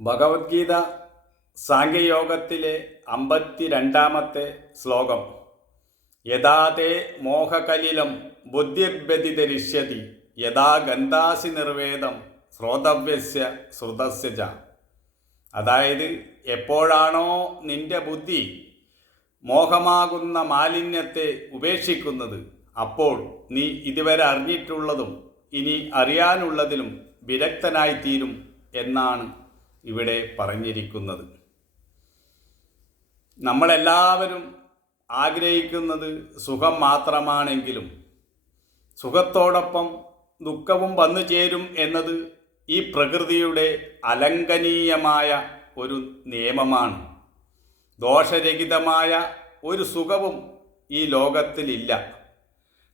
ഭഗവത്ഗീത സാംഖ്യയോഗത്തിലെ 52-ാമത്തെ ശ്ലോകം. യഥാ തേ മോഹകലിലം ബുദ്ധിർവ്യതിരിഷ്യതി യഥാ ഗന്ധാസി നിർവേദം ശ്രോതവ്യസ്യ ശ്രുതസ്യ ച. അതായത്, എപ്പോഴാണോ നിന്റെ ബുദ്ധി മോഹമാകുന്ന മാലിന്യത്തെ ഉപേക്ഷിക്കുന്നത്, അപ്പോൾ നീ ഇതുവരെ അറിഞ്ഞിട്ടുള്ളതും ഇനി അറിയാനുള്ളതിലും വിരക്തനായിത്തീരും എന്നാണ് ഇവിടെ പറഞ്ഞിരിക്കുന്നത്. നമ്മളെല്ലാവരും ആഗ്രഹിക്കുന്നത് സുഖം മാത്രമാണെങ്കിലും സുഖത്തോടൊപ്പം ദുഃഖവും വന്നു ചേരും എന്നത് ഈ പ്രകൃതിയുടെ അലംഘനീയമായ ഒരു നിയമമാണ്. ദോഷരഹിതമായ ഒരു സുഖവും ഈ ലോകത്തിലില്ല.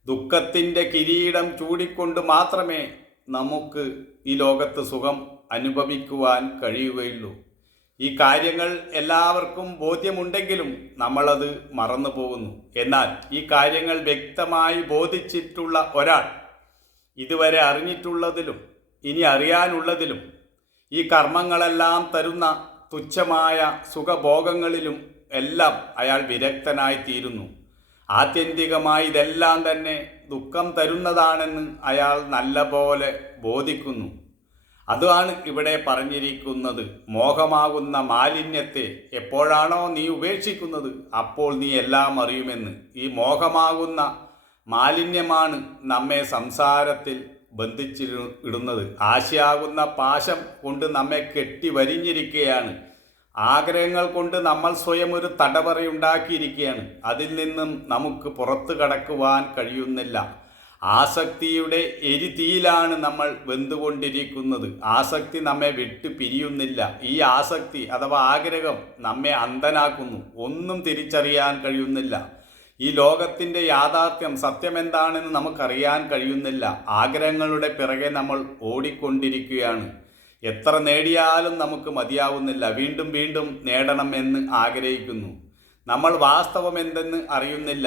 ദുഃഖത്തിൻ്റെ കിരീടം ചൂടിക്കൊണ്ട് മാത്രമേ നമുക്ക് ഈ ലോകത്ത് സുഖം അനുഭവിക്കുവാൻ കഴിയുകയുള്ളൂ. ഈ കാര്യങ്ങൾ എല്ലാവർക്കും ബോധ്യമുണ്ടെങ്കിലും നമ്മളത് മറന്നു പോകുന്നു. എന്നാൽ ഈ കാര്യങ്ങൾ വ്യക്തമായി ബോധിച്ചിട്ടുള്ള ഒരാൾ ഇതുവരെ അറിഞ്ഞിട്ടുള്ളതിലും ഇനി അറിയാനുള്ളതിലും ഈ കർമ്മങ്ങളെല്ലാം തരുന്ന തുച്ഛമായ സുഖഭോഗങ്ങളിലും എല്ലാം അയാൾ വിരക്തനായിത്തീരുന്നു. ആത്യന്തികമായി ഇതെല്ലാം തന്നെ ദുഃഖം തരുന്നതാണെന്ന് അയാൾ നല്ലപോലെ ബോധിക്കുന്നു. അതാണ് ഇവിടെ പറഞ്ഞിരിക്കുന്നത്. മോഹമാകുന്ന മാലിന്യത്തെ എപ്പോഴാണോ നീ ഉപേക്ഷിക്കുന്നത്, അപ്പോൾ നീ എല്ലാം അറിയുമെന്ന്. ഈ മോഹമാകുന്ന മാലിന്യമാണ് നമ്മെ സംസാരത്തിൽ ബന്ധിച്ചിടുന്നത്. ആശയാകുന്ന പാശം കൊണ്ട് നമ്മെ കെട്ടി വരിഞ്ഞിരിക്കുകയാണ്. ആഗ്രഹങ്ങൾ കൊണ്ട് നമ്മൾ സ്വയം ഒരു തടവറയുണ്ടാക്കിയിരിക്കുകയാണ്. അതിൽ നിന്നും നമുക്ക് പുറത്തു കടക്കുവാൻ കഴിയുന്നില്ല. ആസക്തിയുടെ എരിതീയിലാണ് നമ്മൾ വെന്തുകൊണ്ടിരിക്കുന്നത്. ആസക്തി നമ്മെ വിട്ടു പിരിയുന്നില്ല. ഈ ആസക്തി അഥവാ ആഗ്രഹം നമ്മെ അന്ധനാക്കുന്നു. ഒന്നും തിരിച്ചറിയാൻ കഴിയുന്നില്ല. ഈ ലോകത്തിൻ്റെ യാഥാർത്ഥ്യം സത്യമെന്താണെന്ന് നമുക്കറിയാൻ കഴിയുന്നില്ല. ആഗ്രഹങ്ങളുടെ പിറകെ നമ്മൾ ഓടിക്കൊണ്ടിരിക്കുകയാണ്. എത്ര നേടിയാലും നമുക്ക് മതിയാവുന്നില്ല. വീണ്ടും വീണ്ടും നേടണം എന്ന് ആഗ്രഹിക്കുന്നു. നമ്മൾ വാസ്തവം എന്തെന്ന് അറിയുന്നില്ല.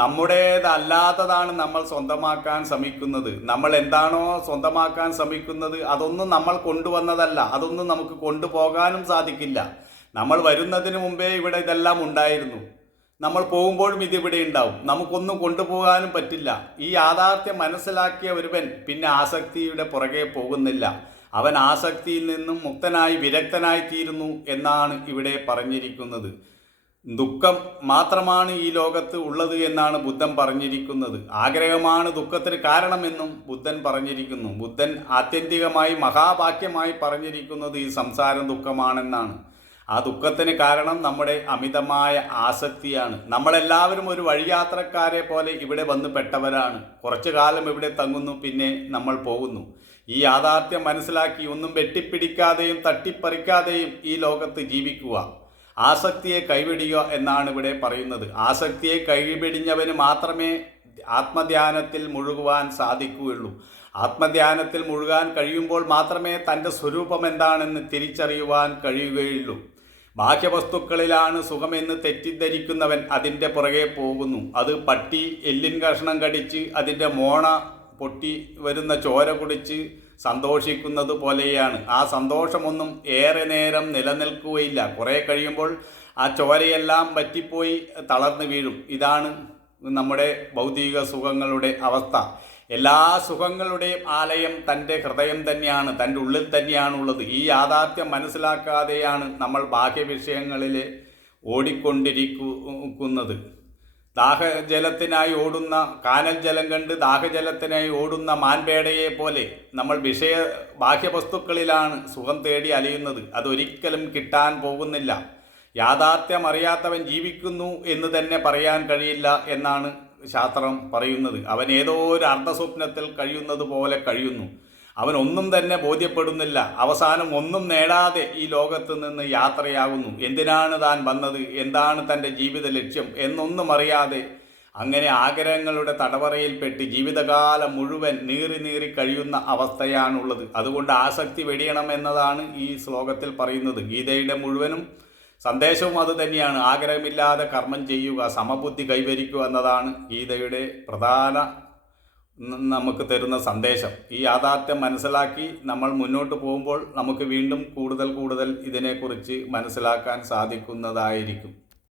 നമ്മുടേതല്ലാത്തതാണ് നമ്മൾ സ്വന്തമാക്കാൻ ശ്രമിക്കുന്നത്. നമ്മൾ എന്താണോ സ്വന്തമാക്കാൻ ശ്രമിക്കുന്നത് അതൊന്നും നമ്മൾ കൊണ്ടുവന്നതല്ല. അതൊന്നും നമുക്ക് കൊണ്ടുപോകാനും സാധിക്കില്ല. നമ്മൾ വരുന്നതിന് മുമ്പേ ഇവിടെ ഇതെല്ലാം ഉണ്ടായിരുന്നു. നമ്മൾ പോകുമ്പോഴും ഇതിവിടെ ഉണ്ടാവും. നമുക്കൊന്നും കൊണ്ടുപോകാനും പറ്റില്ല. ഈ യാഥാർത്ഥ്യം മനസ്സിലാക്കിയ ഒരുവൻ പിന്നെ ആസക്തിയുടെ പുറകെ പോകുന്നില്ല. അവൻ ആസക്തിയിൽ നിന്നും മുക്തനായി വിരക്തനായിത്തീരുന്നു എന്നാണ് ഇവിടെ പറഞ്ഞിരിക്കുന്നത്. ദുഃഖം മാത്രമാണ് ഈ ലോകത്ത് ഉള്ളത് എന്നാണ് ബുദ്ധൻ പറഞ്ഞിരിക്കുന്നത്. ആഗ്രഹമാണ് ദുഃഖത്തിന് കാരണമെന്നും ബുദ്ധൻ പറഞ്ഞിരിക്കുന്നു. ബുദ്ധൻ ആത്യന്തികമായി മഹാവാക്യമായി പറഞ്ഞിരിക്കുന്നത് ഈ സംസാരം ദുഃഖമാണെന്നാണ്. ആ ദുഃഖത്തിന് കാരണം നമ്മുടെ അമിതമായ ആസക്തിയാണ്. നമ്മളെല്ലാവരും ഒരു വഴിയാത്രക്കാരെ പോലെ ഇവിടെ വന്നു പെട്ടവരാണ്. കുറച്ചു കാലം ഇവിടെ തങ്ങുന്നു, പിന്നെ നമ്മൾ പോകുന്നു. ഈ യാഥാർത്ഥ്യം മനസ്സിലാക്കി ഒന്നും വെട്ടിപ്പിടിക്കാതെയും തട്ടിപ്പറിക്കാതെയും ഈ ലോകത്ത് ജീവിക്കുക. ആസക്തിയെ കൈവിടുക എന്നാണ് ഇവിടെ പറയുന്നത്. ആസക്തിയെ കൈവിടിഞ്ഞവന് മാത്രമേ ആത്മധ്യാനത്തിൽ മുഴുകുവാൻ സാധിക്കുകയുള്ളൂ. ആത്മധ്യാനത്തിൽ മുഴുകാൻ കഴിയുമ്പോൾ മാത്രമേ തൻ്റെ സ്വരൂപം എന്താണെന്ന് തിരിച്ചറിയുവാൻ കഴിയുകയുള്ളൂ. ബാഹ്യവസ്തുക്കളിലാണ് സുഖമെന്ന് തെറ്റിദ്ധരിക്കുന്നവൻ അതിൻ്റെ പുറകെ പോകുന്നു. അത് പട്ടി എല്ലിൻ കഷ്ണം കടിച്ച് അതിൻ്റെ മോണ പൊട്ടി വരുന്ന ചോര കുടിച്ച് സന്തോഷിക്കുന്നത് പോലെയാണ്. ആ സന്തോഷമൊന്നും ഏറെ നേരം നിലനിൽക്കുകയില്ല. കുറേ കഴിയുമ്പോൾ ആ ചോരയെല്ലാം വറ്റിപ്പോയി തളർന്നു വീഴും. ഇതാണ് നമ്മുടെ ഭൗതിക സുഖങ്ങളുടെ അവസ്ഥ. എല്ലാ സുഖങ്ങളുടെയും ആലയം തൻ്റെ ഹൃദയം തന്നെയാണ്, തൻ്റെ ഉള്ളിൽ തന്നെയാണുള്ളത്. ഈ യാഥാർത്ഥ്യം മനസ്സിലാക്കാതെയാണ് നമ്മൾ ബാഹ്യവിഷയങ്ങളിൽ ഓടിക്കൊണ്ടിരിക്കുന്നത്. ദാഹജലത്തിനായി ഓടുന്ന കാനൽ ജലം കണ്ട് ദാഹജലത്തിനായി ഓടുന്ന മാൻപേടയെ പോലെ നമ്മൾ ബാഹ്യവസ്തുക്കളിലാണ് സുഖം തേടി അലയുന്നത്. അതൊരിക്കലും കിട്ടാൻ പോകുന്നില്ല. യാഥാർത്ഥ്യം അറിയാത്തവൻ ജീവിക്കുന്നു എന്ന് തന്നെ പറയാൻ കഴിയില്ല എന്നാണ് ശാസ്ത്രം പറയുന്നത്. അവൻ ഏതോ ഒരു അർദ്ധസ്വപ്നത്തിൽ കഴിയുന്നത് പോലെ കഴിയുന്നു. അവൻ ഒന്നും തന്നെ ബോധ്യപ്പെടുന്നില്ല. അവസാനം ഒന്നും നേടാതെ ഈ ലോകത്ത് നിന്ന് യാത്രയാകുന്നു. എന്തിനാണ് താൻ വന്നത്, എന്താണ് തൻ്റെ ജീവിത ലക്ഷ്യം എന്നൊന്നും അറിയാതെ അങ്ങനെ ആഗ്രഹങ്ങളുടെ തടവറയിൽപ്പെട്ട് ജീവിതകാലം മുഴുവൻ നീറി കഴിയുന്ന അവസ്ഥയാണുള്ളത്. അതുകൊണ്ട് ആസക്തി വെടിയണം എന്നതാണ് ഈ ശ്ലോകത്തിൽ പറയുന്നത്. ഗീതയുടെ മുഴുവനും സന്ദേശവും അത് തന്നെയാണ്. ആഗ്രഹമില്ലാതെ കർമ്മം ചെയ്യുക, സമബുദ്ധി കൈവരിക്കുക എന്നതാണ് ഗീതയുടെ പ്രധാന നമുക്ക് തരുന്ന സന്ദേശം. ഈ യാഥാർത്ഥ്യം മനസ്സിലാക്കി നമ്മൾ മുന്നോട്ട് പോകുമ്പോൾ നമുക്ക് വീണ്ടും കൂടുതൽ ഇതിനെക്കുറിച്ച് മനസ്സിലാക്കാൻ സാധിക്കുന്നതായിരിക്കും.